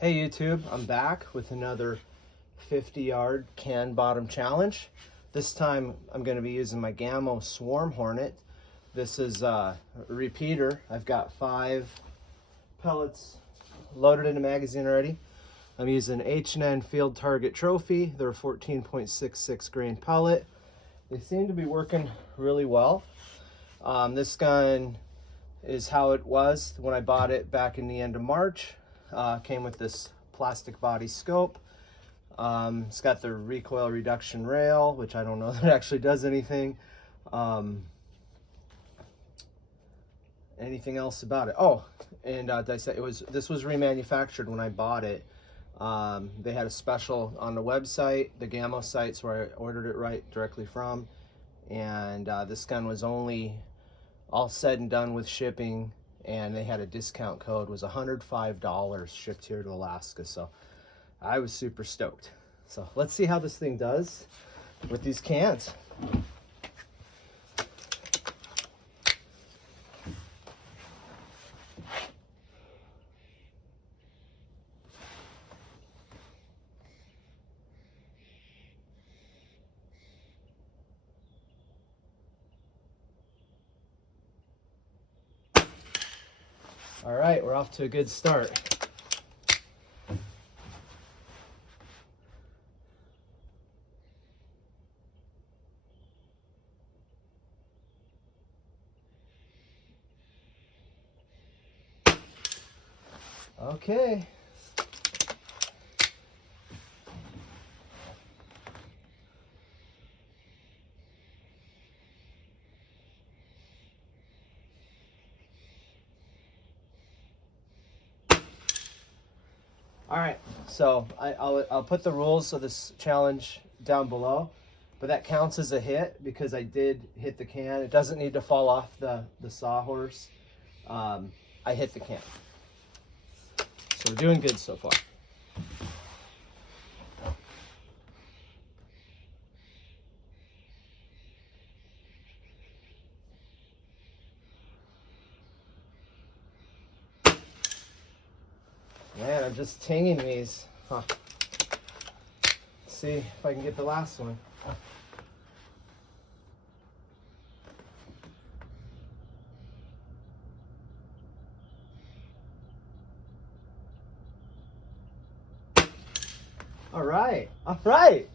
Hey YouTube, I'm back with another 50-yard can bottom challenge. This time I'm going to be using my Gamo Swarm Hornet. This is a repeater. I've got 5 pellets loaded in a magazine already. I'm using H&N Field Target Trophy. They're a 14.66 grain pellet. They seem to be working really well. This gun is how it was when I bought it back in the end of March. Came with this plastic body scope. It's got the recoil reduction rail, which I don't know that it actually does anything. Anything else about it? Oh, and did I say this was remanufactured when I bought it. They had a special on the website, the Gamo sites where I ordered it directly from, and this gun was only all said and done with shipping, and they had a discount code, was $105 shipped here to Alaska. So I was super stoked. So let's see how this thing does with these cans. All right, we're off to a good start. Okay. All right, so I'll put the rules of this challenge down below, but that counts as a hit because I did hit the can. It doesn't need to fall off the sawhorse. I hit the can. So we're doing good so far. Man, I'm just tinging these. Huh. Let's see if I can get the last one. All right, all right.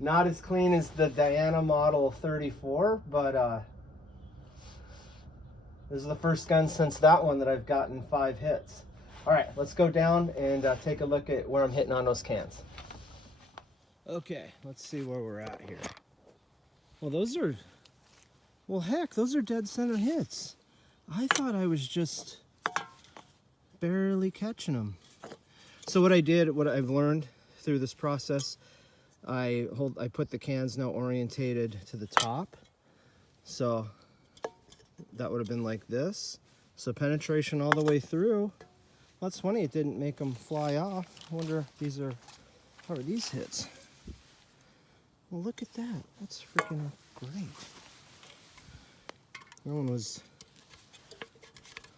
Not as clean as the Diana Model 34, but this is the first gun since that one that I've gotten 5 hits. All right, let's go down and take a look at where I'm hitting on those cans. Okay, let's see where we're at here. Well, heck, those are dead center hits. I thought I was just barely catching them. So what I've learned through this process, I put the cans now orientated to the top. So that would have been like this. So penetration all the way through. Well, that's funny, it didn't make them fly off. I wonder if how are these hits? Well, look at that. That's freaking great. That one was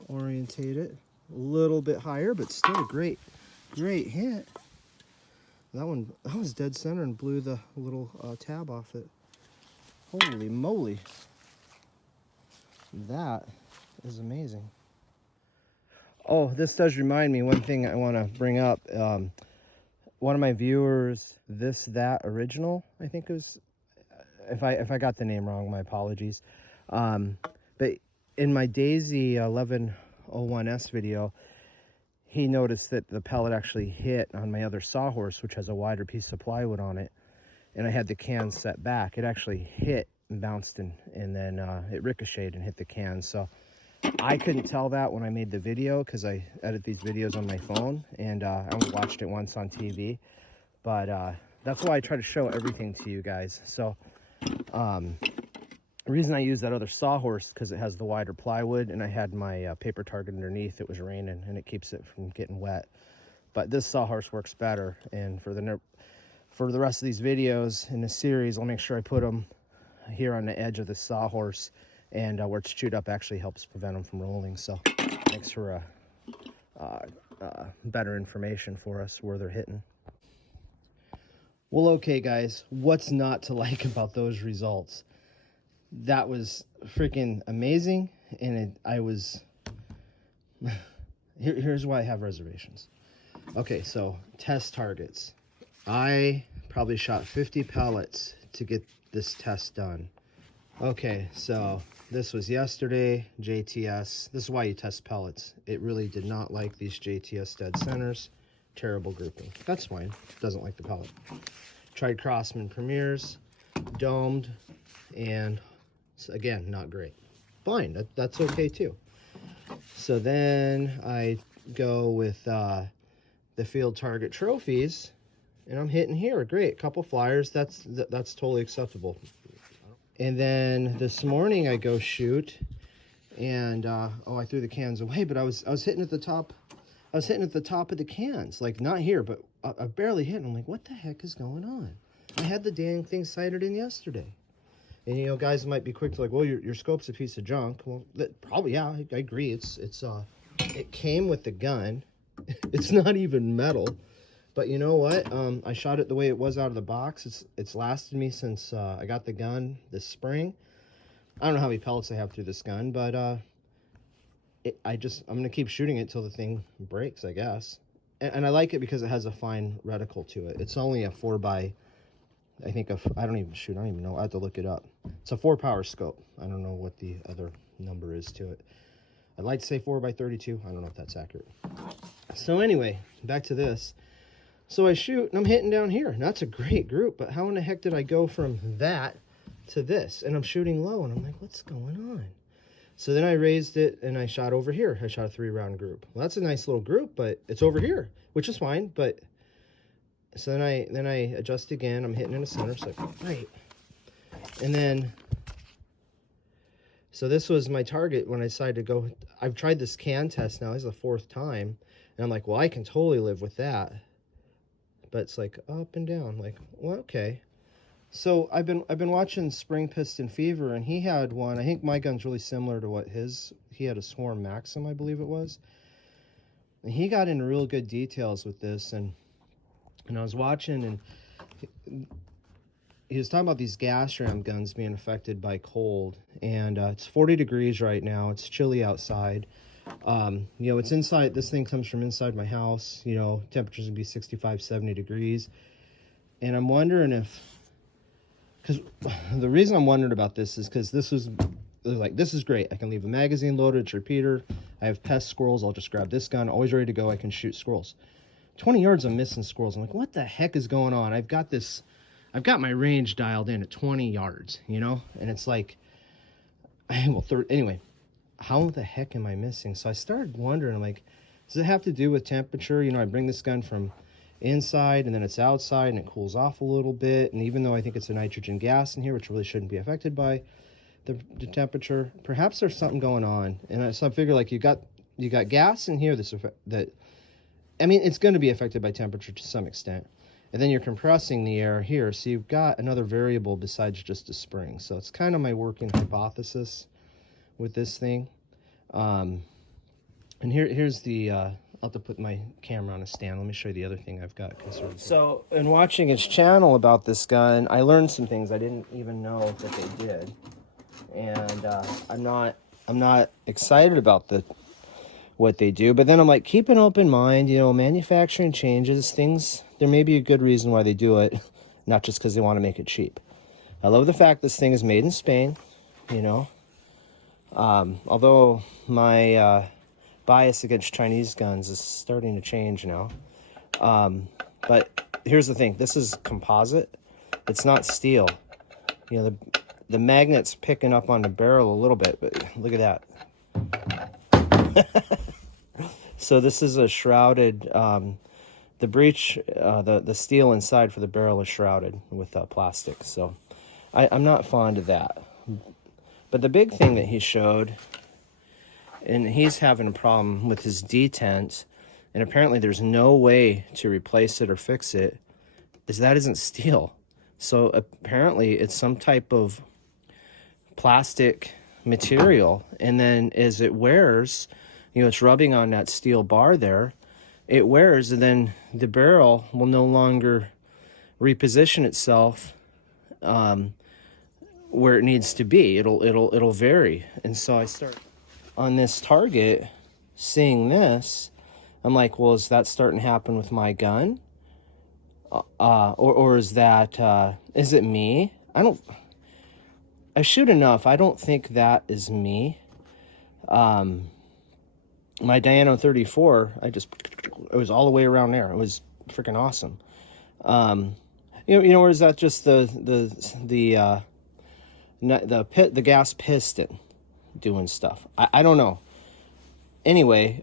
orientated a little bit higher, but still a great hit. That was dead center and blew the little tab off it. Holy moly. That is amazing. Oh, this does remind me, one thing I want to bring up. One of my viewers, That Original, I think it was, if I got the name wrong, my apologies. But in my Daisy 1101S video, he noticed that the pellet actually hit on my other sawhorse, which has a wider piece of plywood on it, and I had the can set back. It actually hit and bounced and then it ricocheted and hit the can. So I couldn't tell that when I made the video because I edit these videos on my phone, and I only watched it once on TV. But that's why I try to show everything to you guys. So the reason I use that other sawhorse because it has the wider plywood, and I had my paper target underneath. It was raining and it keeps it from getting wet. But this sawhorse works better, and for the rest of these videos in this series, I'll make sure I put them here on the edge of the sawhorse, and where it's chewed up actually helps prevent them from rolling. So thanks for better information for us where they're hitting. Well, okay, guys, what's not to like about those results? That was freaking amazing, and here's why I have reservations. Okay, so test targets. I probably shot 50 pellets to get this test done. Okay, so this was yesterday, JTS. This is why you test pellets. It really did not like these JTS dead centers. Terrible grouping. That's fine. Doesn't like the pellet. Tried Crossman Premiers, domed, and again, not great. Fine, that's okay too. So then I go with the field target trophies, and I'm hitting here. Great, couple flyers. That's totally acceptable. And then this morning I go shoot, and I threw the cans away, but I was hitting at the top. I was hitting at the top of the cans, like not here, but I barely hit. I'm like, what the heck is going on? I had the dang thing sighted in yesterday. And you know, guys might be quick to like, well, your scope's a piece of junk. Well, probably, yeah, I agree. It came with the gun. It's not even metal. But you know what? I shot it the way it was out of the box. It's lasted me since I got the gun this spring. I don't know how many pellets I have through this gun, but I'm gonna keep shooting it till the thing breaks, I guess. And I like it because it has a fine reticle to it. It's only a 4x, I think I don't even know. I have to look it up. It's a 4-power scope. I don't know what the other number is to it. I'd like to say 4x32. I don't know if that's accurate. So anyway, back to this. So I shoot, and I'm hitting down here. And that's a great group, but how in the heck did I go from that to this? And I'm shooting low, and I'm like, what's going on? So then I raised it, and I shot over here. I shot a 3-round group. Well, that's a nice little group, but it's over here, which is fine. But so then I adjust again. I'm hitting in the center, so great. And then, so this was my target when I decided to go. I've tried this can test now. This is the 4th time, and I'm like, well, I can totally live with that. But it's like up and down. Like, well, okay. So I've been watching Spring Piston Fever, and he had one. I think my gun's really similar to what he had a Swarm Maxim, I believe it was. And he got into real good details with this, and I was watching, and he was talking about these gas ram guns being affected by cold, and it's 40 degrees right now. It's chilly outside. You know, it's inside. This thing comes from inside my house. You know, temperatures would be 65, 70 degrees. And I'm wondering if, because the reason I'm wondering about this is because this is great. I can leave a magazine loaded, it's a repeater. I have pest squirrels. I'll just grab this gun, always ready to go. I can shoot squirrels. 20 yards, I'm missing squirrels. I'm like, what the heck is going on? I've got my range dialed in at 20 yards, you know? And it's like, anyway, how the heck am I missing? So I started wondering, I'm like, does it have to do with temperature? You know, I bring this gun from inside, and then it's outside, and it cools off a little bit. And even though I think it's a nitrogen gas in here, which really shouldn't be affected by the temperature, perhaps there's something going on. And so I figure, like, you got gas in here I mean, it's going to be affected by temperature to some extent. And then you're compressing the air here, so you've got another variable besides just a spring. So it's kind of my working hypothesis with this thing. And here's the, I'll have to put my camera on a stand. Let me show you the other thing I've got conservative. So in watching his channel about this gun, I learned some things I didn't even know that they did. And I'm not excited about what they do, but then I'm like, keep an open mind. You know, manufacturing changes things. There may be a good reason why they do it, not just because they want to make it cheap. I love the fact this thing is made in Spain, you know. Although my bias against Chinese guns is starting to change now. But here's the thing. This is composite. It's not steel. You know, the magnet's picking up on the barrel a little bit, but look at that. So this is a shrouded, the breech, the steel inside for the barrel is shrouded with plastic. So I'm not fond of that. But the big thing that he showed, and he's having a problem with his detent, and apparently there's no way to replace it or fix it, is that isn't steel. So apparently it's some type of plastic material, and then as it wears, you know, it's rubbing on that steel bar there, it wears, and then the barrel will no longer reposition itself where it needs to be. It'll vary. And so I start on this target seeing this. I'm like, well, is that starting to happen with my gun? Or is that, is it me? I shoot enough. I don't think that is me. My Diano 34, it was all the way around there. It was freaking awesome. You know, or is that just the gas piston doing stuff? I don't know. Anyway,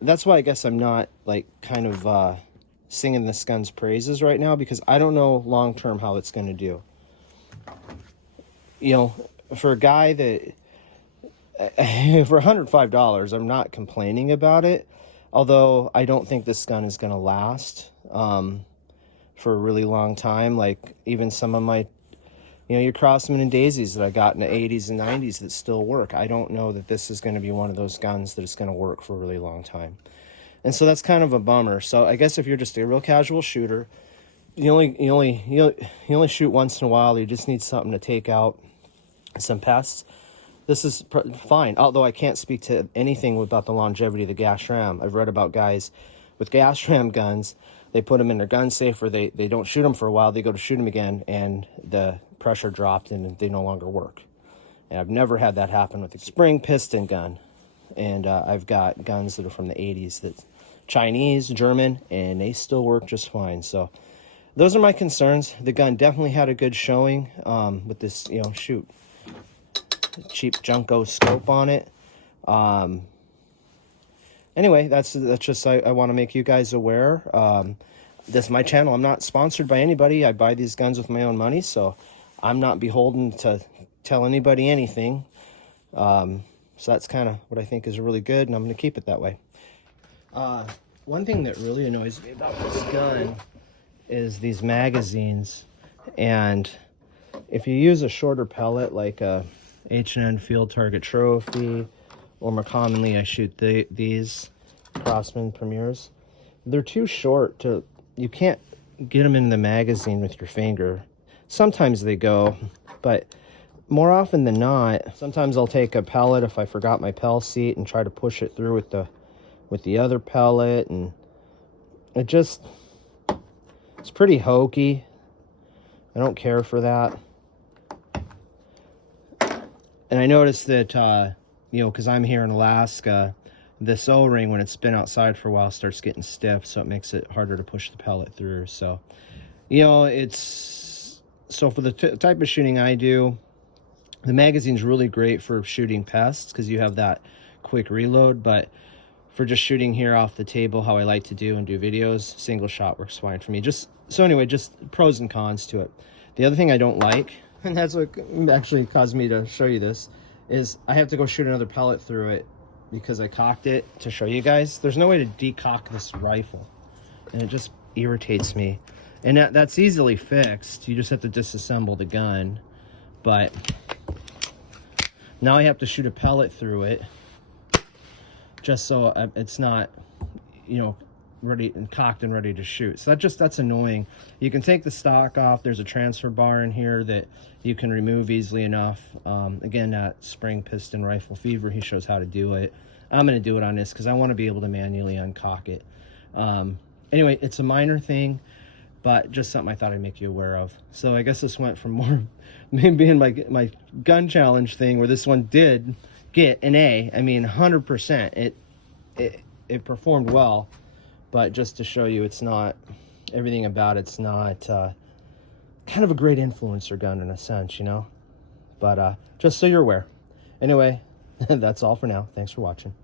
that's why I guess I'm not like kind of singing this gun's praises right now, because I don't know long term how it's going to do. You know, for a guy that for $105, I'm not complaining about it. Although I don't think this gun is going to last for a really long time. Like even some of my, you know, your Crossman and Daisies that I got in the 80s and 90s that still work. I don't know that this is going to be one of those guns that is going to work for a really long time. And so that's kind of a bummer. So I guess if you're just a real casual shooter, you only shoot once in a while, you just need something to take out some pests, this is fine. Although I can't speak to anything about the longevity of the gas ram. I've read about guys with gas ram guns, they put them in their gun safe, or they don't shoot them for a while, they go to shoot them again, and the pressure dropped and they no longer work. And I've never had that happen with a spring piston gun. And I've got guns that are from the 80s, that's Chinese, German, and they still work just fine. So those are my concerns. The gun definitely had a good showing with this, you know, shoot, cheap Junko scope on it. Anyway, that's just, I want to make you guys aware. This is my channel. I'm not sponsored by anybody. I buy these guns with my own money, so I'm not beholden to tell anybody anything. So that's kind of what I think is really good, and I'm going to keep it that way. One thing that really annoys me about this gun is these magazines. And if you use a shorter pellet like a H&N Field Target Trophy, or more commonly I shoot these Crossman Premiers, they're too short to, you can't get them in the magazine with your finger. Sometimes they go, but more often than not, sometimes I'll take a pellet if I forgot my pel seat and try to push it through with the other pellet, and it's pretty hokey. I don't care for that. And I noticed that, you know, because I'm here in Alaska, this O-ring, when it's been outside for a while, starts getting stiff, so it makes it harder to push the pellet through. So, you know, so for the type of shooting I do, the magazine's really great for shooting pests because you have that quick reload, but for just shooting here off the table, how I like to do and do videos, single shot works fine for me. So anyway, just pros and cons to it. The other thing I don't like, and that's what actually caused me to show you this, is I have to go shoot another pellet through it because I cocked it to show you guys. There's no way to decock this rifle, and it just irritates me. And that's easily fixed. You just have to disassemble the gun, but now I have to shoot a pellet through it just so it's not, you know, ready and cocked and ready to shoot. So that's annoying. You can take the stock off. There's a transfer bar in here that you can remove easily enough. Again, that spring piston rifle fever, he shows how to do it. I'm going to do it on this because I want to be able to manually uncock it. Anyway, it's a minor thing, but just something I thought I'd make you aware of. So I guess this went from more being my gun challenge thing, where this one did get an A. I mean, 100%. It performed well, but just to show you, it's not, everything about it's not kind of a great influencer gun in a sense, you know. But just so you're aware. Anyway, that's all for now. Thanks for watching.